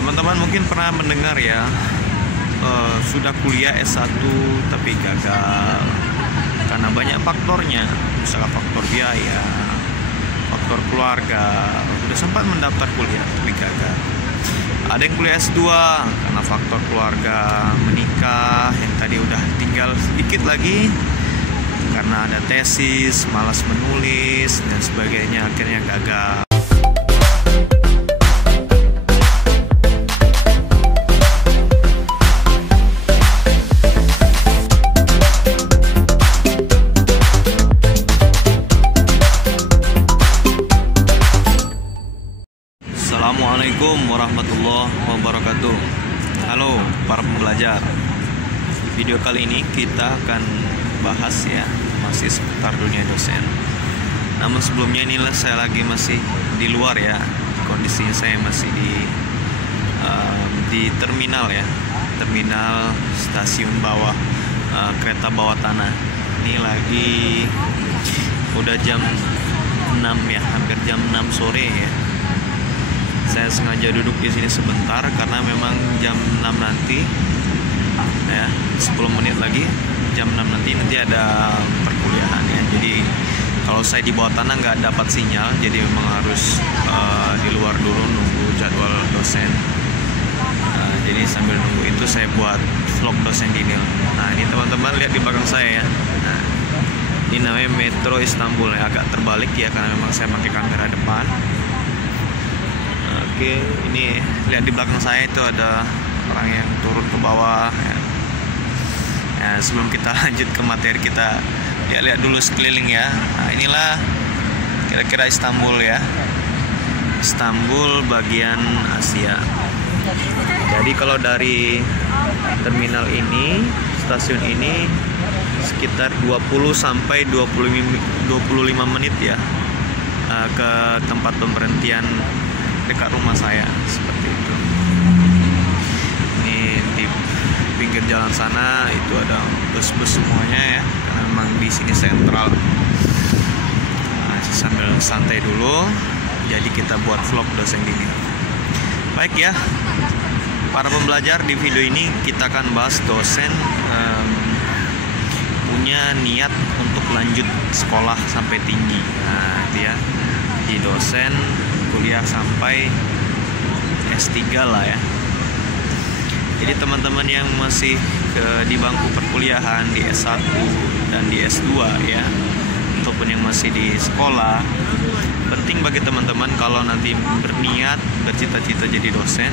Teman-teman mungkin pernah mendengar ya, sudah kuliah S1 tapi gagal karena banyak faktornya, misalnya faktor biaya, faktor keluarga. Sudah sempat mendaftar kuliah tapi gagal. Ada yang kuliah S2 karena faktor keluarga, menikah, yang tadi udah tinggal sedikit lagi karena ada tesis, malas menulis dan sebagainya, akhirnya gagal. Assalamualaikum warahmatullahi wabarakatuh. Halo para pembelajar. Video kali ini kita akan bahas ya, masih seputar dunia dosen. Namun sebelumnya inilah saya lagi masih di luar ya. Kondisinya saya masih di terminal ya. Terminal stasiun bawah kereta bawah tanah. Ini lagi udah jam 6 ya, hampir jam 6 sore ya. Saya sengaja duduk di sini sebentar karena memang jam 6 nanti ya, 10 menit lagi jam 6 nanti ada perkuliahan ya. Jadi kalau saya di bawah tanah nggak dapat sinyal, jadi memang harus di luar dulu nunggu jadwal dosen. Jadi sambil nunggu itu saya buat vlog dosen Dinil. Nah ini teman-teman lihat di belakang saya ya. Nah, ini namanya Metro Istanbul ya, agak terbalik ya karena memang saya pakai kamera depan. Oke, ini lihat di belakang saya itu ada orang yang turun ke bawah ya. Ya, sebelum kita lanjut ke materi, kita lihat dulu sekeliling ya. Nah, inilah kira-kira Istanbul ya. Istanbul bagian Asia. Jadi kalau dari terminal ini, stasiun ini sekitar 20 sampai 25 menit ya ke tempat pemberhentian dekat rumah saya, seperti itu. Ini di pinggir jalan sana itu ada bus-bus semuanya ya, karena memang di sini sentral. Nah, sambil santai dulu, jadi kita buat vlog dosen ini. Baik ya, para pembelajar, di video ini kita akan bahas dosen punya niat untuk lanjut sekolah sampai tinggi. Nah, itu ya, di dosen kuliah sampai S3 lah ya. Jadi teman-teman yang masih di bangku perkuliahan di S1 dan di S2 ya, ataupun yang masih di sekolah, penting bagi teman-teman kalau nanti berniat bercita-cita jadi dosen,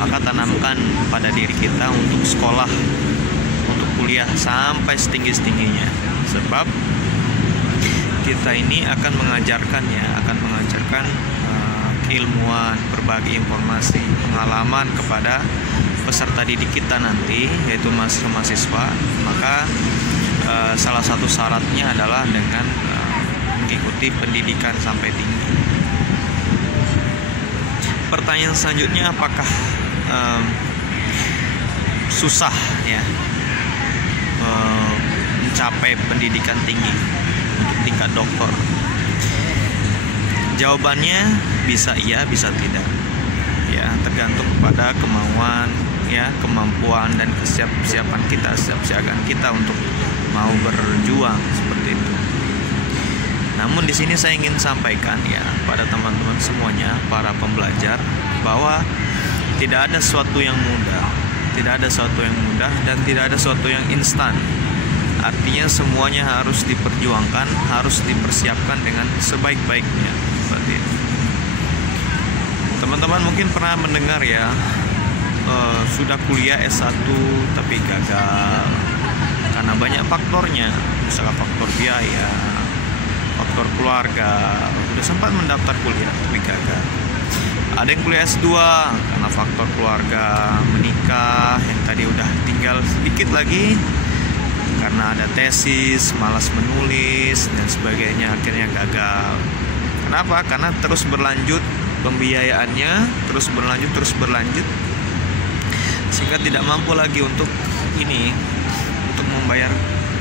maka tanamkan pada diri kita untuk sekolah, untuk kuliah sampai setinggi-tingginya. Sebab kita ini akan mengajarkan keilmuan, berbagi informasi, pengalaman kepada peserta didik kita nanti, yaitu mahasiswa. Maka salah satu syaratnya adalah dengan mengikuti pendidikan sampai tinggi. Pertanyaan selanjutnya, apakah susah ya mencapai pendidikan tinggi untuk tingkat doktor? Jawabannya bisa iya, bisa tidak. Ya, tergantung pada kemauan, ya, kemampuan dan kesiapan kita, kesiapsiagaan kita untuk mau berjuang seperti itu. Namun di sini saya ingin sampaikan ya pada teman-teman semuanya, para pembelajar, bahwa tidak ada sesuatu yang mudah, dan tidak ada sesuatu yang instan. Artinya semuanya harus diperjuangkan, harus dipersiapkan dengan sebaik-baiknya. Seperti itu. Teman-teman mungkin pernah mendengar ya, sudah kuliah S1 tapi gagal karena banyak faktornya, misalnya faktor biaya, faktor keluarga. Sudah sempat mendaftar kuliah tapi gagal. Ada yang kuliah S2 karena faktor keluarga, menikah, yang tadi udah tinggal sedikit lagi karena ada tesis, malas menulis dan sebagainya, akhirnya gagal. Kenapa? Karena terus berlanjut pembiayaannya, terus berlanjut sehingga tidak mampu lagi untuk membayar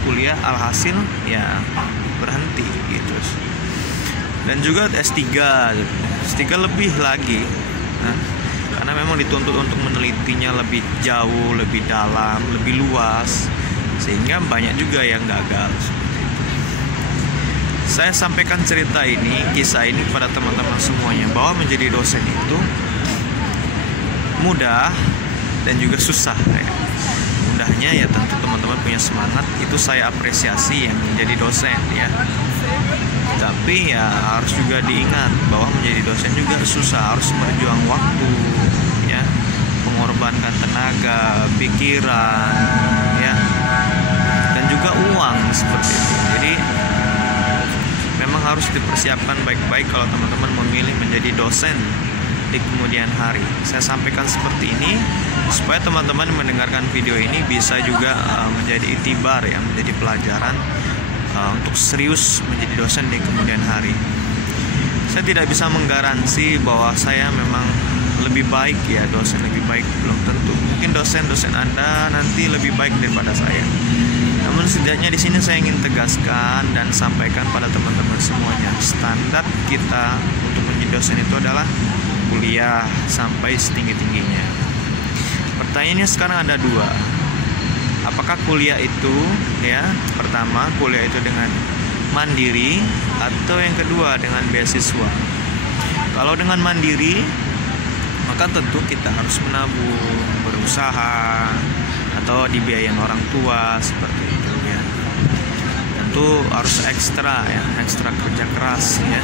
kuliah, alhasil ya berhenti gitu. Dan juga S3 lebih lagi. Nah, karena memang dituntut untuk menelitinya lebih jauh, lebih dalam, lebih luas, sehingga banyak juga yang gagal. Saya sampaikan cerita ini, kisah ini kepada teman-teman semuanya, bahwa menjadi dosen itu mudah dan juga susah ya. Mudahnya ya tentu teman-teman punya semangat, itu saya apresiasi yang menjadi dosen ya. Tapi ya harus juga diingat bahwa menjadi dosen juga susah, harus berjuang waktu ya, mengorbankan tenaga, pikiran ya, dan juga uang seperti itu. Jadi memang harus dipersiapkan baik-baik kalau teman-teman memilih menjadi dosen di kemudian hari. Saya sampaikan seperti ini supaya teman-teman mendengarkan video ini bisa juga menjadi itibar ya, menjadi pelajaran untuk serius menjadi dosen di kemudian hari. Saya tidak bisa menggaransi bahwa saya memang lebih baik ya, dosen lebih baik, belum tentu. Mungkin dosen-dosen Anda nanti lebih baik daripada saya. Namun setidaknya di sini saya ingin tegaskan dan sampaikan pada teman-teman semuanya, standar kita untuk menjadi dosen itu adalah kuliah sampai setinggi-tingginya. Pertanyaannya sekarang ada dua. Apakah kuliah itu ya, pertama kuliah itu dengan mandiri atau yang kedua dengan beasiswa? Kalau dengan mandiri, maka tentu kita harus menabung, berusaha, atau dibiayain orang tua seperti itu ya. Tentu harus ekstra ya, ekstra kerja keras ya.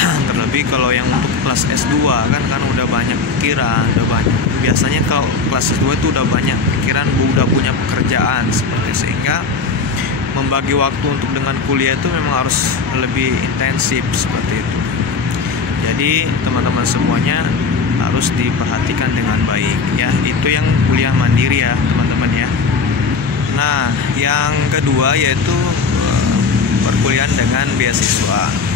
Terlebih kalau yang untuk kelas S2 kan udah banyak pikiran, udah banyak. Biasanya kalau kelas S2 itu udah banyak pikiran, udah punya pekerjaan seperti, sehingga membagi waktu untuk dengan kuliah itu memang harus lebih intensif seperti itu. Jadi teman-teman semuanya harus diperhatikan dengan baik ya. Itu yang kuliah mandiri ya teman-teman ya. Nah, yang kedua yaitu perkuliahan dengan beasiswa.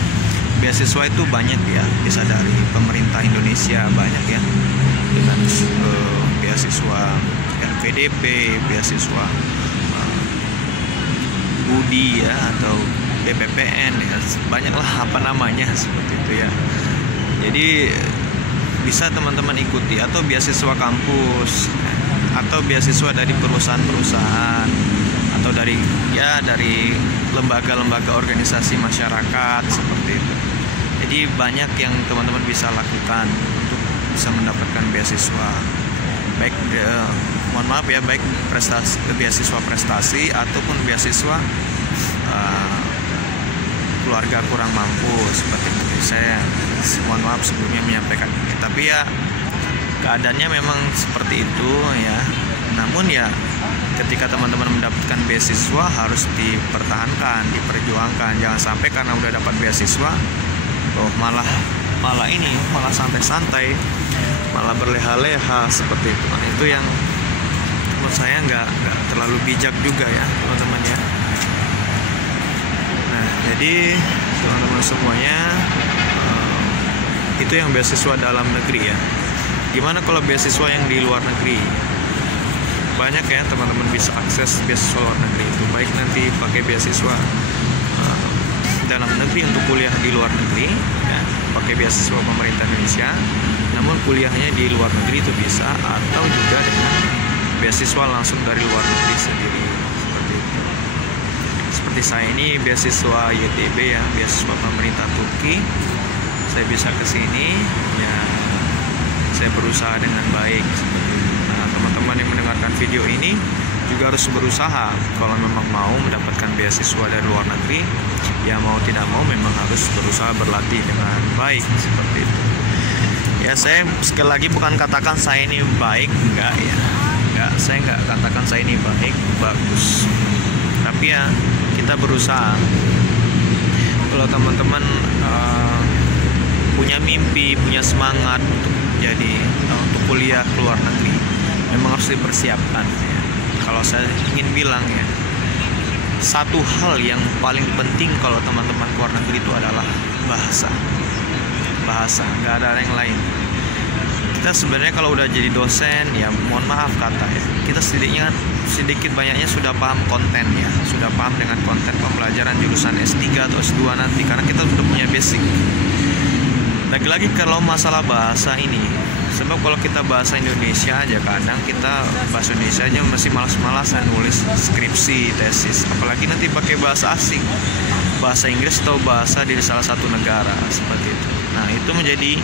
Beasiswa itu banyak ya, bisa dari pemerintah Indonesia banyak ya, dengan beasiswa LPDP, beasiswa Budi ya, atau BPPN ya, banyaklah apa namanya seperti itu ya. Jadi bisa teman-teman ikuti, atau beasiswa kampus atau beasiswa dari perusahaan-perusahaan, atau dari lembaga-lembaga organisasi masyarakat seperti itu. Jadi banyak yang teman-teman bisa lakukan untuk bisa mendapatkan beasiswa, baik mohon maaf ya, baik beasiswa prestasi ataupun beasiswa keluarga kurang mampu seperti itu. Saya mohon maaf sebelumnya menyampaikan ini, tapi ya keadaannya memang seperti itu ya. Namun ya ketika teman-teman mendapatkan beasiswa harus dipertahankan, diperjuangkan. Jangan sampai karena udah dapat beasiswa malah santai-santai, malah berleha-leha seperti itu. Nah, itu yang menurut saya nggak terlalu bijak juga ya teman-teman ya. Nah, jadi teman-teman semuanya, itu yang beasiswa dalam negeri ya. Gimana kalau beasiswa yang di luar negeri? Banyak ya teman-teman bisa akses beasiswa luar negeri itu, baik nanti pakai beasiswa dalam negeri untuk kuliah di luar negeri ya, pakai beasiswa pemerintah Indonesia, namun kuliahnya di luar negeri itu bisa, atau juga dengan beasiswa langsung dari luar negeri sendiri seperti itu. Seperti saya ini beasiswa YTB ya, beasiswa pemerintah Turki. Saya bisa ke sini ya, saya berusaha dengan baik seperti itu. Nah, teman-teman yang mendengarkan video ini juga harus berusaha kalau memang mau mendapatkan beasiswa dari luar negeri, ya mau tidak mau memang harus berusaha berlatih dengan baik seperti itu. Ya, saya sekali lagi bukan katakan saya ini baik, enggak ya, enggak, saya enggak katakan saya ini baik, bagus, tapi ya kita berusaha. Kalau teman-teman punya mimpi, punya semangat untuk untuk kuliah ke luar negeri, memang harus dipersiapkan ya. Kalau saya ingin bilang ya, satu hal yang paling penting kalau teman-teman ke luar negeri itu adalah bahasa, nggak ada yang lain. Kita sebenarnya kalau udah jadi dosen ya, mohon maaf kata ya, kita sedikit banyaknya sudah paham konten ya, sudah paham dengan konten pembelajaran jurusan S3 atau S2 nanti, karena kita sudah punya basic. Lagi-lagi kalau masalah bahasa ini Sebab kalau kita bahasa Indonesia aja, kadang kita bahasa Indonesia aja masih malas-malasan nulis skripsi, tesis, apalagi nanti pakai bahasa asing, bahasa Inggris atau bahasa dari salah satu negara seperti itu. Nah, itu menjadi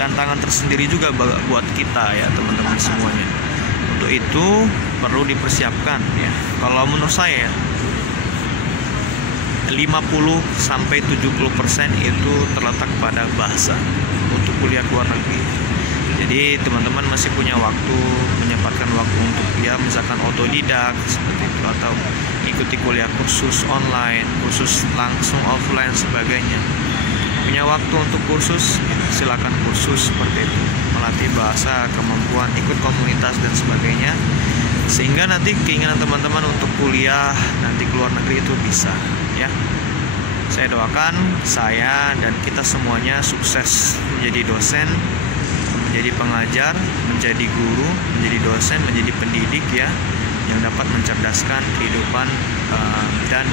tantangan tersendiri juga buat kita ya teman-teman semuanya. Untuk itu perlu dipersiapkan ya. Kalau menurut saya 50-70% itu terletak pada bahasa untuk kuliah ke luar negeri. Jadi teman-teman masih punya waktu, menyempatkan waktu untuk ya misalkan otodidak seperti itu, atau ikuti kuliah kursus online, kursus langsung offline sebagainya. Punya waktu untuk kursus, silakan kursus seperti itu, melatih bahasa, kemampuan, ikut komunitas dan sebagainya, sehingga nanti keinginan teman-teman untuk kuliah nanti ke luar negeri itu bisa ya. Saya doakan saya dan kita semuanya sukses menjadi dosen, menjadi pengajar, menjadi guru, menjadi dosen, menjadi pendidik ya, yang dapat mencerdaskan kehidupan dan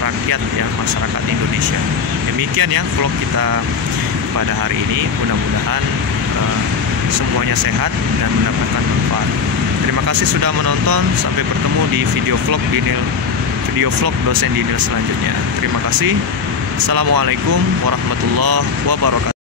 rakyat ya, masyarakat Indonesia. Demikian ya vlog kita pada hari ini. Mudah-mudahan semuanya sehat dan mendapatkan manfaat. Terima kasih sudah menonton. Sampai bertemu di video vlog dosen Dinil selanjutnya. Terima kasih. Assalamualaikum warahmatullahi wabarakatuh.